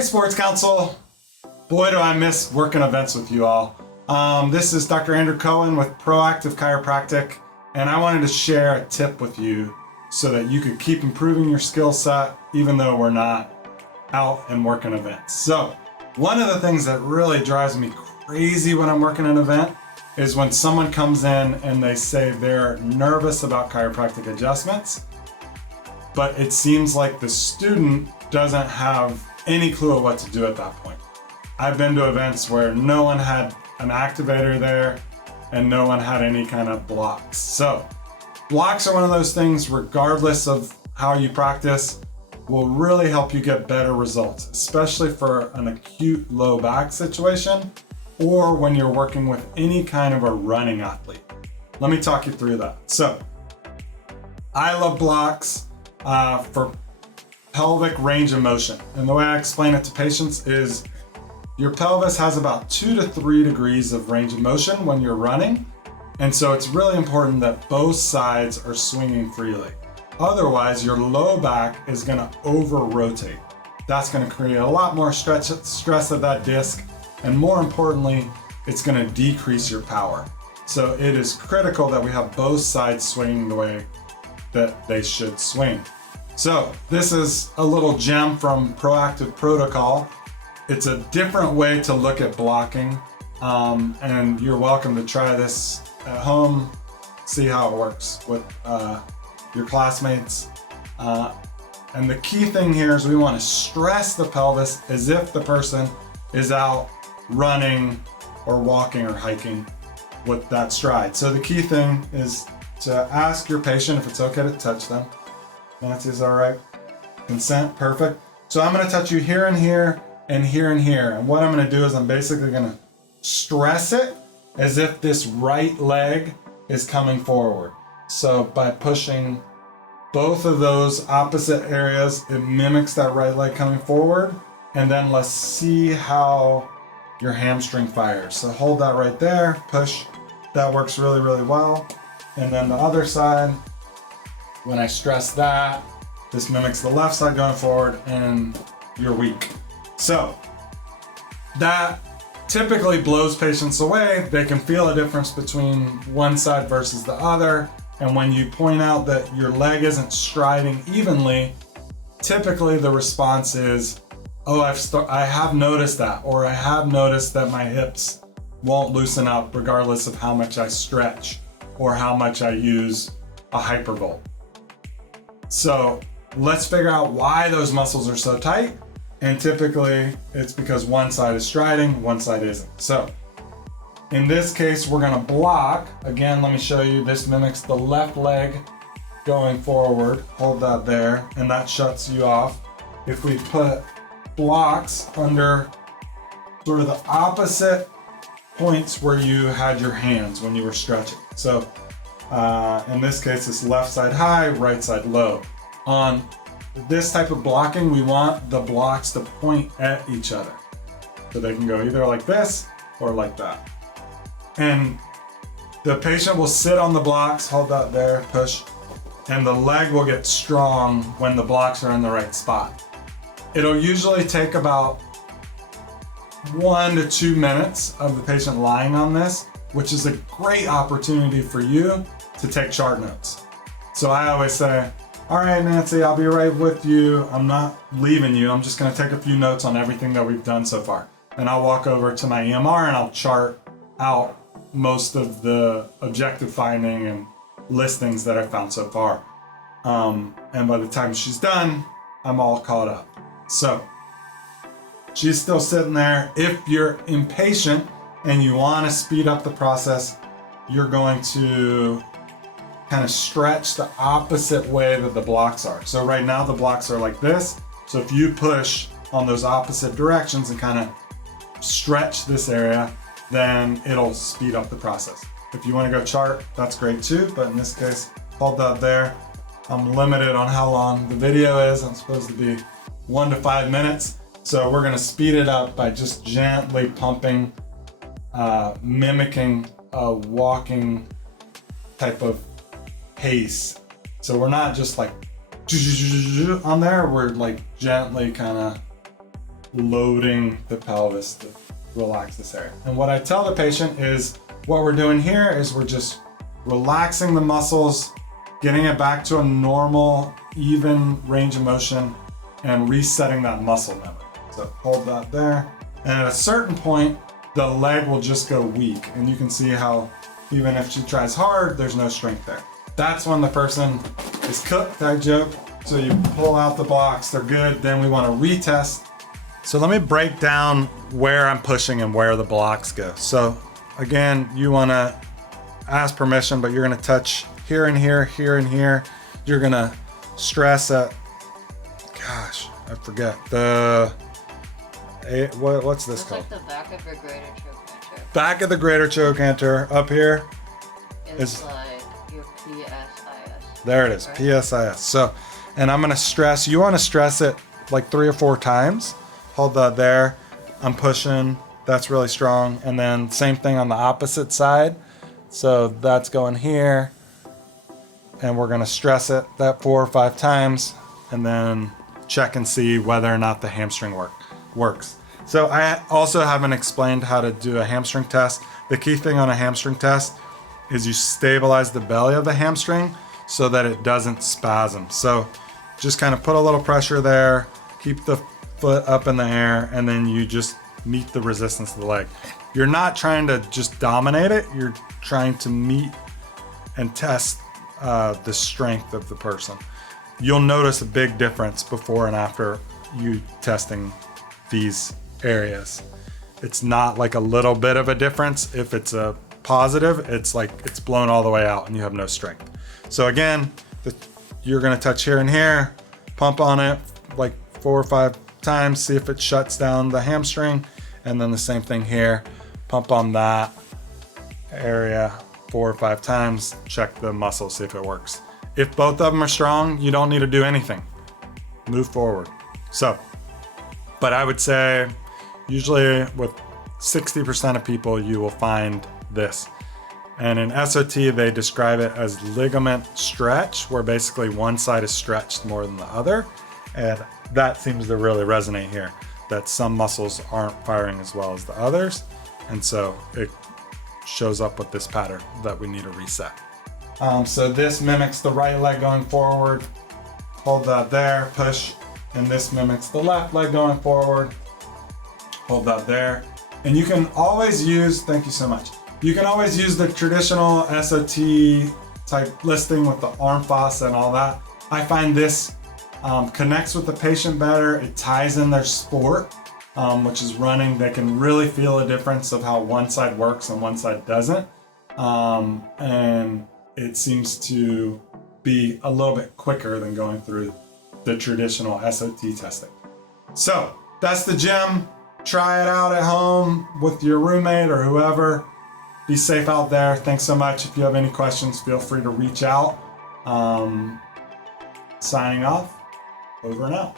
Hi, Sports Council. Boy, do I miss working events with you all. This is Dr. Andrew Cohen with ProActive Chiropractic, and I wanted to share a tip with you so that you could keep improving your skill set even though we're not out and working events. So, one of the things that really drives me crazy when I'm working an event is when someone comes in and they say they're nervous about chiropractic adjustments, but it seems like the student doesn't have any clue of what to do at that point. I've been to events where no one had an activator there and no one had any kind of blocks. So blocks are one of those things, regardless of how you practice, will really help you get better results, especially for an acute low back situation or when you're working with any kind of a running athlete. Let me talk you through that. So I love blocks for pelvic range of motion. And the way I explain it to patients is your pelvis has about 2 to 3 degrees of range of motion when you're running. And so it's really important that both sides are swinging freely. Otherwise, your low back is gonna over-rotate. That's gonna create a lot more stress of that disc. And more importantly, it's gonna decrease your power. So it is critical that we have both sides swinging the way that they should swing. So this is a little gem from ProActive Protocol. It's a different way to look at blocking, and you're welcome to try this at home, see how it works with your classmates. And the key thing here is we want to stress the pelvis as if the person is out running or walking or hiking with that stride. So the key thing is to ask your patient if it's okay to touch them. Nancy's all right. Consent, perfect. So I'm going to touch you here and here and here and here. And what I'm going to do is I'm basically going to stress it as if this right leg is coming forward. So by pushing both of those opposite areas, it mimics that right leg coming forward. And then let's see how your hamstring fires. So hold that right there, push. That works really, really well. And then the other side, when I stress that, this mimics the left side going forward and you're weak. So that typically blows patients away. They can feel a difference between one side versus the other. And when you point out that your leg isn't striding evenly, typically the response is, oh, I have noticed that, or I have noticed that my hips won't loosen up regardless of how much I stretch or how much I use a hypervolt. So let's figure out why those muscles are so tight. And typically it's because one side is striding, one side isn't. So in this case, we're gonna block. Again, let me show you, this mimics the left leg going forward. Hold that there, and that shuts you off. If we put blocks under sort of the opposite points where you had your hands when you were stretching. So in this case, it's left side high, right side low. On this type of blocking, we want the blocks to point at each other. So they can go either like this or like that. And the patient will sit on the blocks, hold that there, push, and the leg will get strong when the blocks are in the right spot. It'll usually take about 1 to 2 minutes of the patient lying on this, which is a great opportunity for you to take chart notes. So I always say, all right, Nancy, I'll be right with you. I'm not leaving you. I'm just gonna take a few notes on everything that we've done so far. And I'll walk over to my EMR and I'll chart out most of the objective finding and listings that I found so far. And by the time she's done, I'm all caught up. So she's still sitting there. If you're impatient and you wanna speed up the process, you're going to kind of stretch the opposite way that the blocks are. So right now the blocks are like this. So if you push on those opposite directions and kind of stretch this area, then it'll speed up the process. If you want to go chart, that's great too, but in this case, hold that there. I'm limited on how long the video is. I'm supposed to be 1 to 5 minutes. So we're gonna speed it up by just gently pumping, mimicking a walking type of pace. So we're not just like on there, we're like gently kind of loading the pelvis to relax this area. And what I tell the patient is what we're doing here is we're just relaxing the muscles, getting it back to a normal, even range of motion, and resetting that muscle memory. So hold that there. And at a certain point, the leg will just go weak. And you can see how even if she tries hard, there's no strength there. That's when the person is cooked, I joke. So you pull out the blocks, they're good. Then we want to retest. So let me break down where I'm pushing and where the blocks go. So again, you want to ask permission, but you're going to touch here and here, here and here. You're going to stress at, gosh, I forget what's this called? Like the back of your greater trochanter. Back of the greater trochanter up here. It's like your PSIS. There it is, right? PSIS. So, and I'm going to stress, you want to stress it like 3 or 4 times. Hold that there. I'm pushing. That's really strong. And then same thing on the opposite side. So that's going here. And we're going to stress it that 4 or 5 times and then check and see whether or not the hamstring works. So I also haven't explained how to do a hamstring test. The key thing on a hamstring test is you stabilize the belly of the hamstring so that it doesn't spasm. So just kind of put a little pressure there, keep the foot up in the air, and then you just meet the resistance of the leg. You're not trying to just dominate it, you're trying to meet and test the strength of the person. You'll notice a big difference before and after you testing these areas. It's not like a little bit of a difference. If it's a positive, it's like it's blown all the way out and you have no strength. So again, you're gonna touch here and here, pump on it like 4 or 5 times, see if it shuts down the hamstring, and then the same thing here, pump on that area 4 or 5 times, check the muscle, see if it works. If both of them are strong, you don't need to do anything. Move forward. So, but I would say usually with 60% of people, you will find this. And in SOT, they describe it as ligament stretch, where basically one side is stretched more than the other. And that seems to really resonate here, that some muscles aren't firing as well as the others. And so it shows up with this pattern that we need to reset. So this mimics the right leg going forward. Hold that there, push. And this mimics the left leg going forward. Hold that there. And you can always use, thank you so much. You can always use the traditional SOT type listing with the arm fossa and all that. I find this connects with the patient better. It ties in their sport, which is running. They can really feel a difference of how one side works and one side doesn't. And it seems to be a little bit quicker than going through the traditional SOT testing. So that's the gym. Try it out at home with your roommate or whoever. Be safe out there. Thanks so much. If you have any questions, feel free to reach out. Signing off. Over and out.